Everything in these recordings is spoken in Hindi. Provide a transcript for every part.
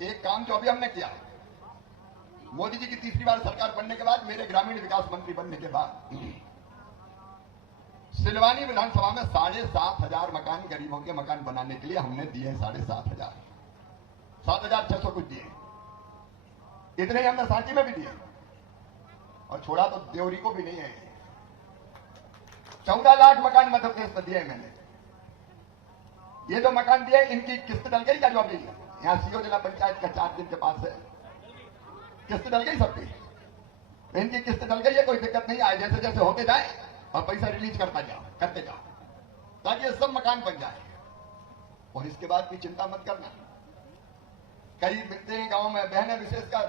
एक काम जो अभी हमने किया, मोदी जी की तीसरी बार सरकार बनने के बाद, मेरे ग्रामीण विकास मंत्री बनने के बाद, सिलवानी विधानसभा में 7,500 मकान गरीबों के मकान बनाने के लिए हमने दिए 7,500, 7,600 कुछ दिए। इतने ही हमने सांची में भी दिए, और छोड़ा तो देवरी को भी नहीं है। 14 लाख मकान मध्य प्रदेश में दिए मैंने। ये जो मकान दिए, इनकी किस्त डल गई क्या? जो अभी यहां सीओ जिला पंचायत का 4 दिन के पास है, किस्त डल गई सबकी। इनकी किस्त डल गई है, कोई दिक्कत नहीं आए, जैसे जैसे होते जाए और पैसा रिलीज करते जाओ, ताकि ये सब मकान बन जाए। और इसके बाद भी चिंता मत करना, कई मिलते हैं गांव में, बहनें विशेषकर,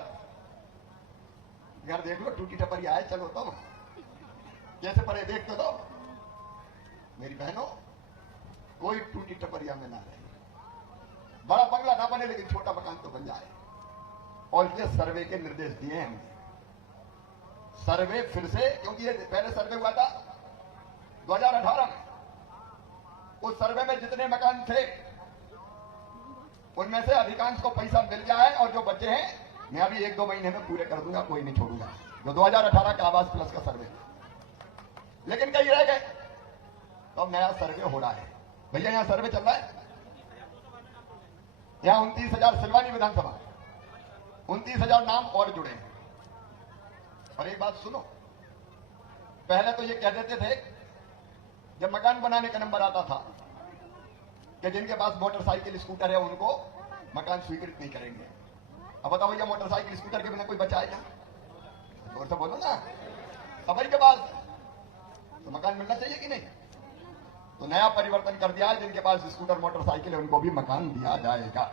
घर देख लो टूटी टपरी आए, चलो तो जैसे पड़े देख तो दो। मेरी बहनों, कोई टूटी टपरिया में ना रहे, बड़ा बंगला ना बने लेकिन छोटा मकान तो बन जाए। और ये सर्वे के निर्देश दिए हैं हमने। सर्वे फिर से, क्योंकि ये पहले सर्वे हुआ था 2018 में, उस सर्वे में जितने मकान थे उनमें से अधिकांश को पैसा मिल गया है, और जो बचे हैं मैं अभी 1-2 महीने में पूरे कर दूंगा, कोई नहीं छोड़ूंगा। जो 2018 का आवास प्लस का सर्वे, लेकिन कई रह गए, तो अब नया सर्वे हो रहा है। भैया यहां सर्वे चल रहा है, यहां 29,000 सिलवानी विधानसभा, 29,000 नाम और जुड़े हैं। और एक बात सुनो, पहले तो ये कह देते थे जब मकान बनाने का नंबर आता था कि जिनके पास मोटरसाइकिल स्कूटर है उनको मकान स्वीकृत नहीं करेंगे। अब बताओ भैया, मोटरसाइकिल स्कूटर के बिना कोई बचाएगा? जोर से बोलो ना। सभी के पास तो मकान मिलना चाहिए कि नहीं? तो नया परिवर्तन कर दिया है, जिनके पास स्कूटर मोटरसाइकिल है उनको भी मकान दिया जाएगा।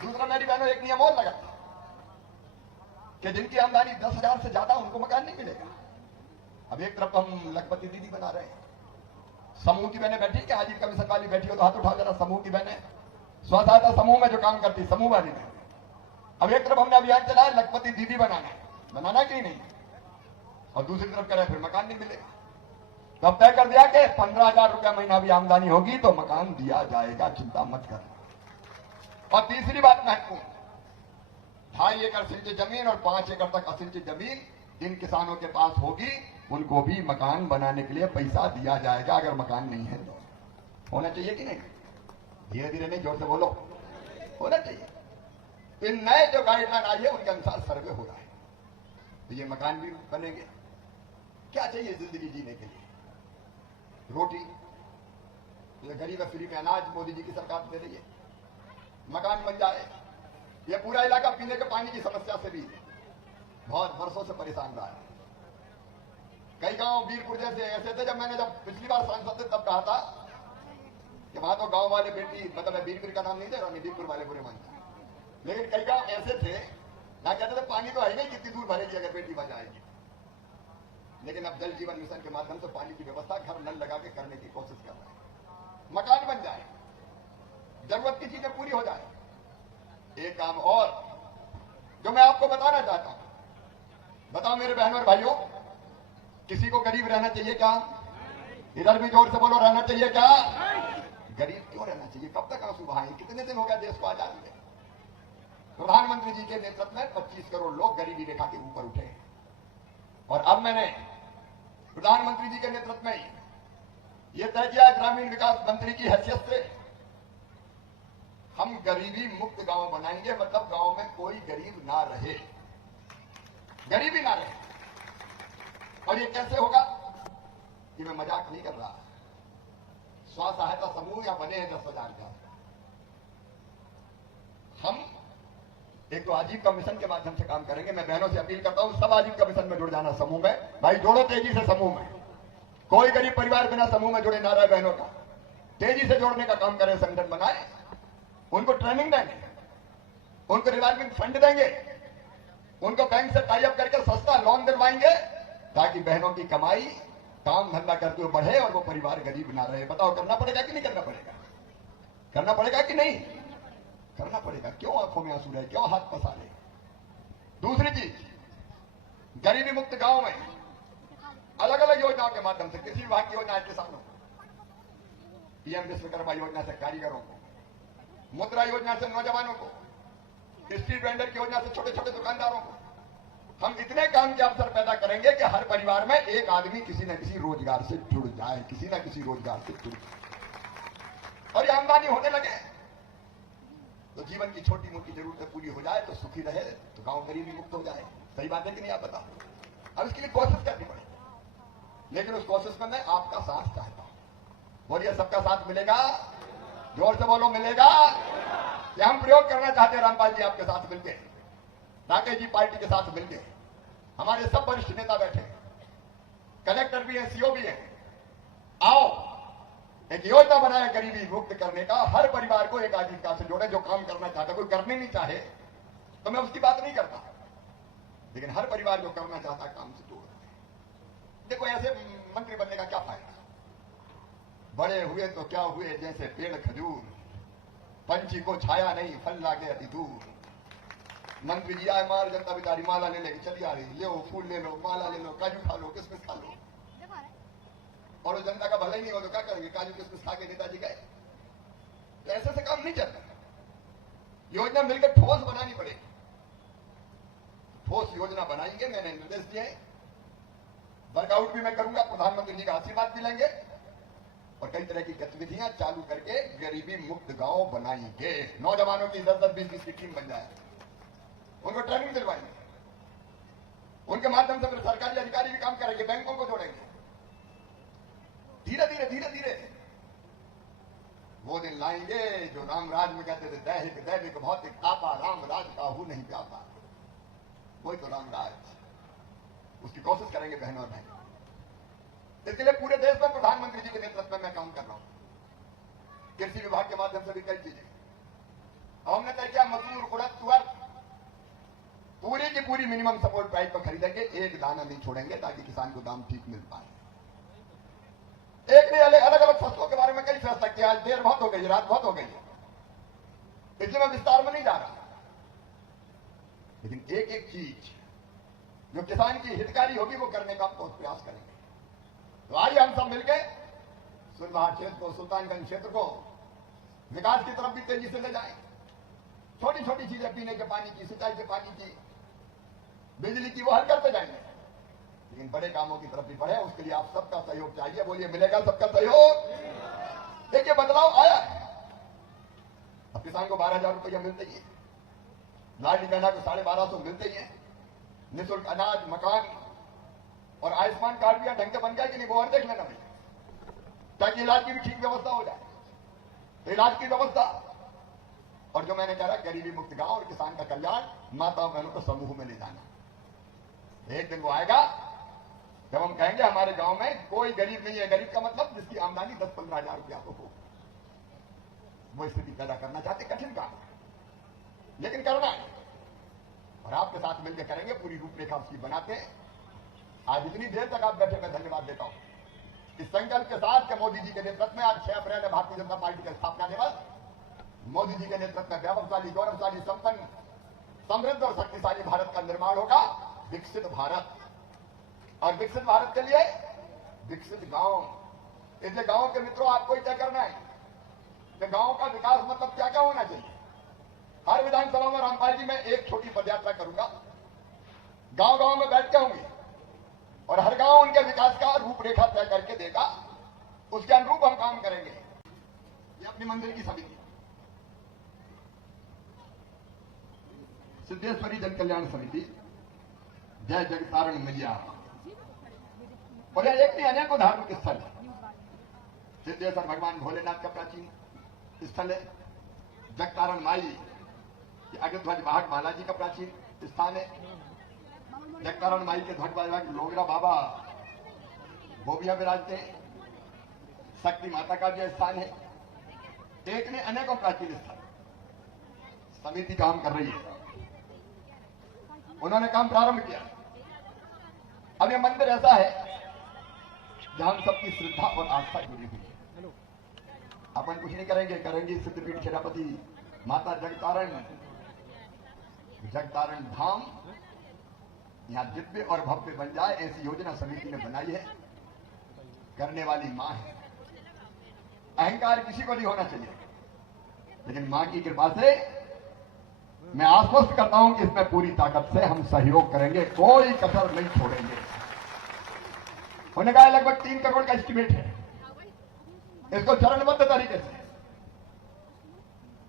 दूसरा, मेरी बहनों, एक नियम और लगा कि जिनकी आमदनी 10,000 से ज्यादा, उनको मकान नहीं मिलेगा। अब एक तरफ हम लखपति दीदी बना रहे हैं, समूह की बहनें बैठी, क्या आजीविका मिशन वाली बैठी हो तो हाथ उठाओ जरा। समूह की बहनें, स्व सहायता समूह में जो काम करती, समूह वाली बहनें। अब एक तरफ हमने अभियान चलाया लखपति दीदी बनाना कि नहीं, और दूसरी तरफ कह रहे फिर मकान नहीं मिलेगा। तो अब तय कर दिया कि 15,000 रुपया महीना भी आमदनी होगी तो मकान दिया जाएगा, चिंता मत करना। और तीसरी बात महत्वपूर्ण, 2.5 एकड़ सिंचित जमीन और 5 एकड़ तक असिंचित जमीन जिन किसानों के पास होगी उनको भी मकान बनाने के लिए पैसा दिया जाएगा, अगर मकान नहीं है तो। होना चाहिए कि नहीं? धीरे धीरे नहीं, जोर से बोलो, होना चाहिए। इन नए जो गाइडलाइन आई है उनके अनुसार सर्वे हो रहा है, तो ये मकान भी बनेंगे। क्या चाहिए जिंदगी जीने के लिए? रोटी, ये गरीब फ्री में अनाज मोदी जी की सरकार दे रही है, मकान बन जाए। ये पूरा इलाका पीने के पानी की समस्या से भी बहुत वर्षों से परेशान रहा है। कई गांव वीरपुर जैसे ऐसे थे, जब पिछली बार सांसद थे तब कहा था कि वहां तो गांव वाले बेटी, मतलब वीरपुर का नाम नहीं दे रहा, वीरपुर वाले बुरे मानते, लेकिन कई गांव ऐसे थे ना, कहते थे पानी तो है नहीं, कितनी दूर भरेगी अगर बेटी बच जाएगी। लेकिन अब जल जीवन मिशन के माध्यम से पानी की व्यवस्था घर नल लगा के करने की कोशिश कर रहे हैं। मकान बन जाए, जरूरत की चीजें पूरी हो जाए। एक काम और जो मैं आपको बताना चाहता हूं, बताओ मेरे बहनों और भाइयों, किसी को गरीब रहना चाहिए क्या? इधर भी जोर से बोलो, रहना चाहिए क्या? गरीब क्यों रहना चाहिए? कब तक आंसू बहाएं? कितने दिन हो गया देश को आजादी में? प्रधानमंत्री जी के नेतृत्व में 25 करोड़ लोग गरीबी रेखा के ऊपर उठे, और अब मैंने प्रधानमंत्री जी के नेतृत्व में यह तय किया ग्रामीण विकास मंत्री की हैसियत से हम गरीबी मुक्त गांव बनाएंगे, मतलब गांव में कोई गरीब ना रहे, गरीबी ना रहे। और ये कैसे होगा? कि मैं मजाक नहीं कर रहा। स्व सहायता समूह या बने हैं 10,000 का। हम एक तो आजीविका मिशन के माध्यम से काम करेंगे। मैं बहनों से अपील करता हूं, सब आजीविका मिशन में जुड़ जाना समूह में। भाई जोड़ो तेजी से समूह में, कोई गरीब परिवार बिना समूह में जुड़े ना रहे। बहनों का तेजी से जोड़ने का काम करें, संगठन बनाए, उनको ट्रेनिंग देंगे, उनको रिवाल्विंग फंड देंगे, उनको बैंक से टाई अप करके सस्ता लोन दिलवाएंगे, ताकि बहनों की कमाई काम धंधा करते हुए बढ़े और वो परिवार गरीब ना रहे। बताओ करना पड़ेगा कि नहीं करना पड़ेगा? करना पड़ेगा कि नहीं? करना पड़ेगा। क्यों आंखों में आंसू रहे, क्यों हाथ पसारे? दूसरी चीज, गरीबी मुक्त गांव में अलग अलग योजनाओं के माध्यम से, कृषि विभाग की योजना है किसानों को, पीएम विश्वकर्मा योजना से कारीगरों को, मुद्रा योजना से नौजवानों को, स्ट्रीट वेंडर की योजना से छोटे छोटे दुकानदारों को हम इतने काम के अवसर पैदा करेंगे कि हर परिवार में एक आदमी किसी न किसी रोजगार से जुड़ जाए, किसी न किसी रोजगार से जुड़ जाए और ये आमदनी होने लगे तो जीवन की छोटी मोटी जरूरतें पूरी हो जाए, तो सुखी रहे, तो गांव गरीबी मुक्त हो जाए। सही बात है कि नहीं? आप बताओ। अब इसके लिए कोशिश करनी पड़ेगी, लेकिन उस कोशिश में मैं आपका साथ चाहता हूं। बोलिए, सबका साथ मिलेगा? जोर से बोलो, मिलेगा? ये हम प्रयोग करना चाहते हैं रामपाल जी आपके साथ मिलकर, राकेश जी पार्टी के साथ मिलकर। हमारे सब वरिष्ठ नेता बैठे, कलेक्टर भी हैं, सीओ भी हैं। आओ एक योजना बनाए गरीबी मुक्त करने का, हर परिवार को एक आजीविका से जोड़े। जो काम करना चाहता, कोई करने नहीं चाहे तो मैं उसकी बात नहीं करता, लेकिन हर परिवार जो करना चाहता काम से जोड़। देखो, ऐसे मंत्री बनने का क्या फायदा? बड़े हुए तो क्या हुए, जैसे पेड़ खजूर, पंछी को छाया नहीं, फल लागे अति दूर। मंत्री जी आए, मार जनता बेचारी माला ले लेके चली आ रही, ले फूल ले लो, माला ले लो, काजू खा लो, किसमिस खा लो, और वो जनता का भला ही नहीं हो तो क्या करेंगे? काजू किसमिस खा के नेताजी गए। तो ऐसे से काम नहीं चलता। योजना मिलकर ठोस बनानी पड़ेगी। ठोस योजना बनाएंगे, मैंने निर्देश दिए। वर्कआउट भी मैं करूंगा, प्रधानमंत्री जी का आशीर्वाद भी लेंगे और कई तरह की गतिविधियां चालू करके गरीबी मुक्त गांव बनाएंगे। नौजवानों की 10-10, 20-20 की टीम बन जाए, उनको ट्रेनिंग दिलवाएंगे, उनके माध्यम से फिर सरकारी अधिकारी भी काम करेंगे, बैंकों को जोड़ेंगे। धीरे धीरे धीरे धीरे वो दिन लाएंगे जो रामराज में कहते थे, दैहिक दैविक भौतिक तापा, रामराज काहू नहीं प्यापा। वही तो रामराज, उसकी कोशिश करेंगे बहनों और भाई। इसके लिए पूरे देश में प्रधानमंत्री जी के नेतृत्व में मैं काम कर रहा हूं। कृषि विभाग के माध्यम से भी कई चीजें हमने तय किया। मजदूर, उड़द, तुअर पूरी की पूरी मिनिमम सपोर्ट प्राइस पर खरीदेंगे, एक दाना नहीं छोड़ेंगे, ताकि किसान को दाम ठीक मिल पाए। एक नहीं, अलग अलग फसलों के बारे में कई सोच सकते हैं। आज देर बहुत हो गई, रात बहुत हो गई, इसलिए मैं विस्तार में नहीं जा रहा, लेकिन एक एक चीज जो किसान की हितकारी होगी वो करने का हम प्रयास करेंगे। तो आइए हम सब मिलकर सुनवाहा क्षेत्र को, सुल्तानगंज क्षेत्र को विकास की तरफ भी तेजी से ले जाएं। छोटी छोटी चीजें, पीने के पानी की, सिंचाई के पानी की, बिजली की, वो हल करते जाएंगे, लेकिन बड़े कामों की तरफ भी बढ़े। उसके लिए आप सबका सहयोग चाहिए। बोलिए, मिलेगा सबका सहयोग? देखिए, बदलाव आया है। अब किसान को 12,000 रुपया मिलते ही है, लाडली बहना को 1250 मिलते ही है, निःशुल्क अनाज, मकान और आयुष्मान कार्ड भी ढंग से बन जाए कि नहीं, वो और देख लेना भाई, ताकि इलाज की भी ठीक व्यवस्था हो जाए। तो इलाज की व्यवस्था, और जो मैंने कहा गरीबी मुक्त गांव और किसान का कल्याण, माता बहनों को समूह में ले जाना। एक दिन वो आएगा जब हम कहेंगे हमारे गांव में कोई गरीब नहीं है। गरीब का मतलब जिसकी आमदनी 10-15 हजार रुपया तो हो। वो स्थिति पैदा करना चाहते, कठिन काम, लेकिन करना है और आपके साथ मिलकर करेंगे। पूरी रूपरेखा उसकी बनाते हैं। आज इतनी देर तक आप बैठे, मैं धन्यवाद देता हूं। इस संकल्प के साथ के मोदी जी के नेतृत्व में आज 6 अप्रैल है भारतीय जनता पार्टी का स्थापना दिवस। मोदी जी के नेतृत्व में वैभवशाली, गौरवशाली, संपन्न, समृद्ध और शक्तिशाली भारत का निर्माण होगा। विकसित भारत, और विकसित भारत के लिए विकसित गांव। इसलिए गांव के मित्रों, आपको ही तय करना है कि गांव का विकास मतलब क्या क्या होना चाहिए। हर विधानसभा में रामपाल जी मैं एक छोटी पदयात्रा करूंगा, गांव गांव में बैठ के होंगे और हर गांव उनके विकास का रूपरेखा तय करके देगा। उसके अनुरूप हम काम करेंगे। ये अपनी मंदिर की समिति, सिद्धेश्वरी जन कल्याण समिति, जय जगतारण मैया, और यह एक नहीं अनेकों धार्मिक स्थल है। सिद्धेश्वर भगवान भोलेनाथ का प्राचीन स्थल है। जगतारण माई अग्रध्वज वाहक माला जी का प्राचीन स्थान है। जगतारण माई के ध्वज वाहक लोगरा बाबा वो भी विराजते हैं। शक्ति माता का भी स्थान है। एक ने अनेकों प्राचीन स्थल। समिति काम कर रही है, उन्होंने काम प्रारंभ किया। अब यह मंदिर ऐसा है जहां सबकी श्रद्धा और आस्था जुड़ी हुई है। अपन कुछ नहीं करेंगे, करेंगे सिद्धपीठ खेड़ापति माता जगतारण धाम यहां दिव्य और भव्य बन जाए, ऐसी योजना समिति ने बनाई है। करने वाली मां है। अहंकार किसी को नहीं होना चाहिए, लेकिन मां की कृपा से मैं आश्वस्त करता हूं कि इसमें पूरी ताकत से हम सहयोग करेंगे, कोई कसर नहीं छोड़ेंगे। उन्होंने कहा लगभग 3 करोड़ का एस्टीमेट है, इसको चरणबद्ध तरीके से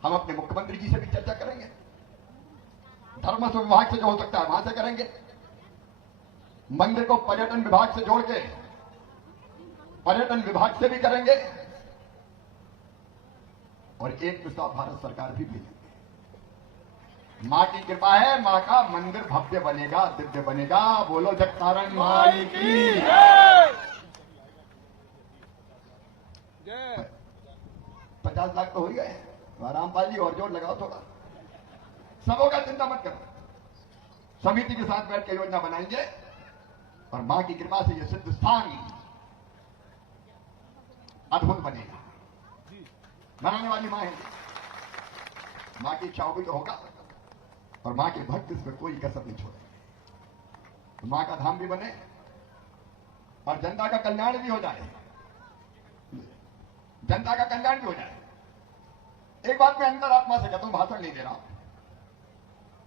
हम अपने मुख्यमंत्री जी से भी चर्चा करेंगे, धर्म विभाग से जो हो सकता है वहां से करेंगे, मंदिर को पर्यटन विभाग से जोड़ के पर्यटन विभाग से भी करेंगे, और एक प्रस्ताव भारत सरकार भी भेजेंगे। मां की कृपा है, मां का मंदिर भव्य बनेगा, दिव्य बनेगा। बोलो जगतारण माई की। 50 लाख तो हो ही गए। रामपाल जी और जोर लगाओ थोड़ा, सब होगा, चिंता मत करो। समिति के साथ बैठ के योजना बनाएंगे और मां की कृपा से यह सिद्ध स्थान अद्भुत बनेगा। बनाने वाली मां है, मां की इच्छा होगी तो होगा, और मां के भक्त इसमें कोई कसर नहीं छोड़ेंगे। तो मां का धाम भी बने और जनता का कल्याण भी हो जाए, जनता का कल्याण भी हो जाए। एक बात मैं अंतरात्मा से कहता हूं, भाषण नहीं दे रहा हूं,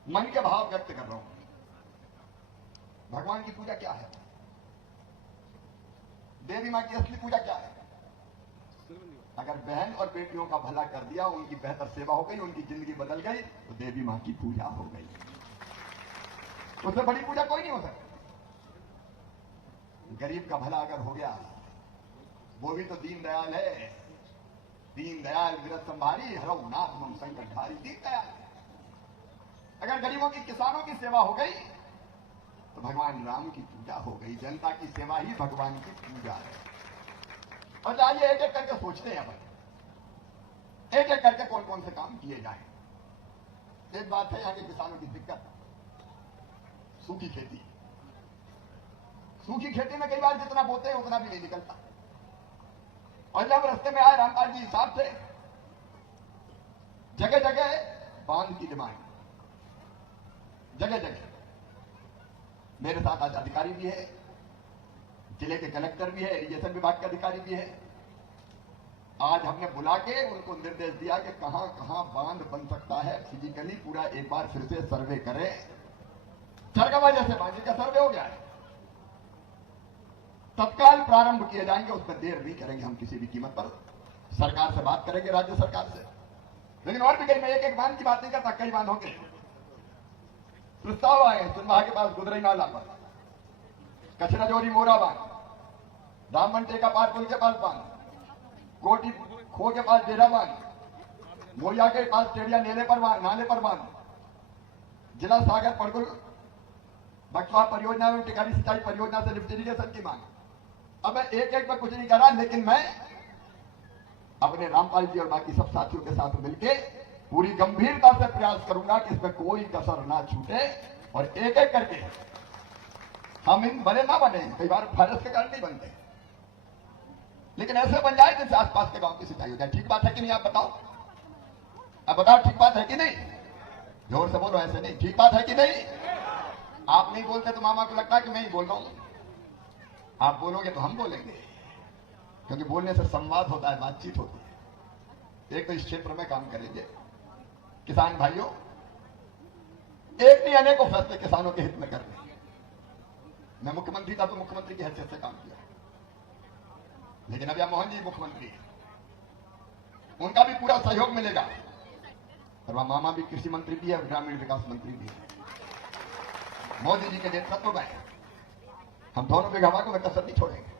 मन के भाव व्यक्त कर रहा हूं। भगवान की पूजा क्या है? देवी मां की असली पूजा क्या है? अगर बहन और बेटियों का भला कर दिया, उनकी बेहतर सेवा हो गई, उनकी जिंदगी बदल गई, तो देवी मां की पूजा हो गई। उससे बड़ी पूजा कोई नहीं हो सकती। गरीब का भला अगर हो गया, वो भी तो दीनदयाल है। दीनदयाल विरत संभारी, हरौ नाथ मम संकट हारी। दीनदयाल अगर गरीबों की, किसानों की सेवा हो गई, तो भगवान राम की पूजा हो गई। जनता की सेवा ही भगवान की पूजा है। और आइए एक एक करके सोचते हैं अपन, एक एक करके कौन कौन से काम किए जाए। एक बात है, यहां के किसानों की दिक्कत, सूखी खेती। सूखी खेती में कई बार जितना बोते हैं उतना भी नहीं निकलता। और जब रास्ते में आए रामपाल जी हिसाब से, जगह जगह बांध की डिमांड, जगह जगह। मेरे साथ आज अधिकारी भी है, जिले के कलेक्टर भी है, इरिगेशन विभाग के अधिकारी भी है। आज हमने बुला के उनको निर्देश दिया कि कहां कहां बांध बन सकता है, फिजिकली पूरा एक बार फिर से सर्वे करें। चरगवा जैसे बांध का सर्वे हो गया है, तत्काल प्रारंभ किए जाएंगे, उसमें देर नहीं करेंगे हम किसी भी कीमत पर। सरकार से बात करेंगे, राज्य सरकार से। लेकिन और भी कहीं, मैं एक एक बांध की बात नहीं करता, कई बांध होंगे। प्रस्ताव आए सुनवाहा के पास गुदरई नाला पर, कचराजोरी मोरा बांध, रामन टेका पार पुल के पास बांध, कोटी खो के पास डेरा बांध, मोया के पास टेड़िया नाले पर बांध, जिला सागर पड़गुल बक्सवा परियोजना में टिकारी सिंचाई परियोजना से लिफ्ट इरीगेशन की मांग। अब मैं एक एक पर कुछ नहीं कर रहा, लेकिन मैं अपने रामपाल जी और बाकी सब साथियों के साथ मिलकर पूरी गंभीरता से प्रयास करूंगा कि इसमें कोई कसर ना छूटे, और एक एक करके हम इन बने ना बने, कई बार फायरस के कारण नहीं बनते, लेकिन ऐसे बन जाए जिससे आसपास के गांव की सिंचाई हो जाए। ठीक बात है कि नहीं? आप बताओ, अब बताओ, ठीक बात है कि नहीं? जोर से बोलो, ऐसे नहीं, ठीक बात है कि नहीं? आप नहीं बोलते तो मामा को लगता है कि मैं ही बोल रहा हूं। आप बोलोगे तो हम बोलेंगे, क्योंकि बोलने से संवाद होता है, बातचीत होती है। एक तो इस क्षेत्र में काम करेंगे किसान भाइयों, एक नहीं अनेकों फैसले किसानों के हित में कर रहे हैं। मैं मुख्यमंत्री था तो मुख्यमंत्री की हैसियत से काम किया, लेकिन अब मोहन जी मुख्यमंत्री हैं, उनका भी पूरा सहयोग मिलेगा। और वह मामा भी कृषि मंत्री भी है और ग्रामीण विकास मंत्री भी है। मोदी जी के नेतृत्व में हम दोनों विभागों में कसर नहीं छोड़ेंगे।